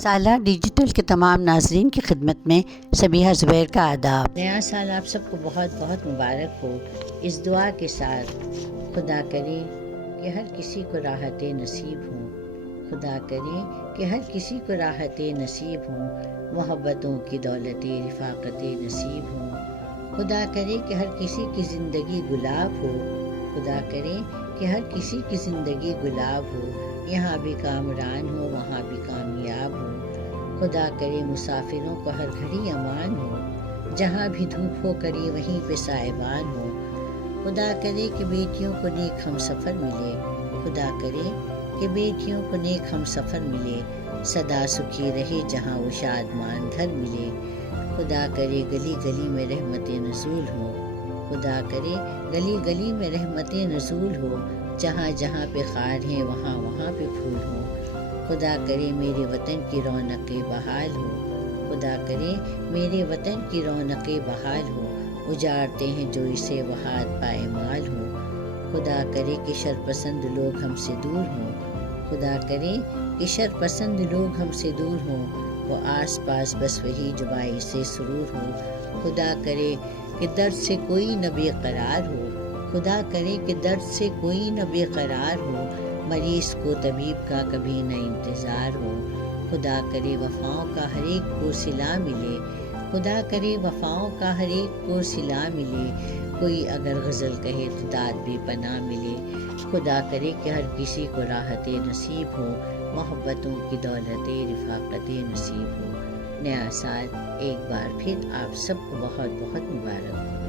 سالہ ڈیجیٹل کے تمام ناظرین کی خدمت میں سبیحہ زبیر کا آداب۔ نیا سال آپ سب کو بہت بہت مبارک ہو۔ اس دعا کے ساتھ خدا کرے کہ ہر کسی کو راحت نصیب ہوں، خدا کرے کہ ہر کسی کو راحت نصیب ہوں، محبتوں کی دولت رفاقت نصیب ہوں، خدا کرے کہ ہر کسی کی زندگی گلاب ہو، خدا کرے کہ ہر کسی کی زندگی گلاب ہو، یہاں بھی کامران ہو وہاں بھی کامیاب ہو، خدا کرے مسافروں کو ہر گھڑی امان ہو، جہاں بھی دھوپ ہو کری وہیں پہ سائبان ہو، خدا کرے کہ بیٹیوں کو نیک ہم سفر ملے، خدا کرے کہ بیٹیوں کو نیک ہم سفر ملے، سدا سکھی رہے جہاں وہ شادمان گھر ملے، خدا کرے گلی گلی میں رحمت نزول ہو، خدا کرے گلی گلی میں رحمت نزول ہو، جہاں جہاں پہ خار ہیں وہاں وہاں پہ پھول ہوں، خدا کرے میرے وطن کی رونقیں بحال ہو، خدا کرے میرے وطن کی رونقیں بحال ہو، اجاڑتے ہیں جو اسے وہاد پائمال ہو، خدا کرے کہ شرپسند لوگ ہم سے دور ہوں، خدا کرے کہ شرپسند لوگ ہم سے دور ہوں، وہ آس پاس بس وہی جو باعث سرور ہو، خدا کرے کہ درد سے کوئی نہ بے قرار ہو، خدا کرے کہ درد سے کوئی نہ بے قرار ہو، مریض کو طبیب کا کبھی نہ انتظار ہو، خدا کرے وفاؤں کا ہر ایک کو صلہ ملے، خدا کرے وفاؤں کا ہر ایک کو صلہ ملے، کوئی اگر غزل کہے تو داد بے پناہ ملے، خدا کرے کہ ہر کسی کو راحت نصیب ہو، محبتوں کی دولت رفاقت نصیب ہو۔ نیا سال ایک بار پھر آپ سب کو بہت بہت مبارک ہو۔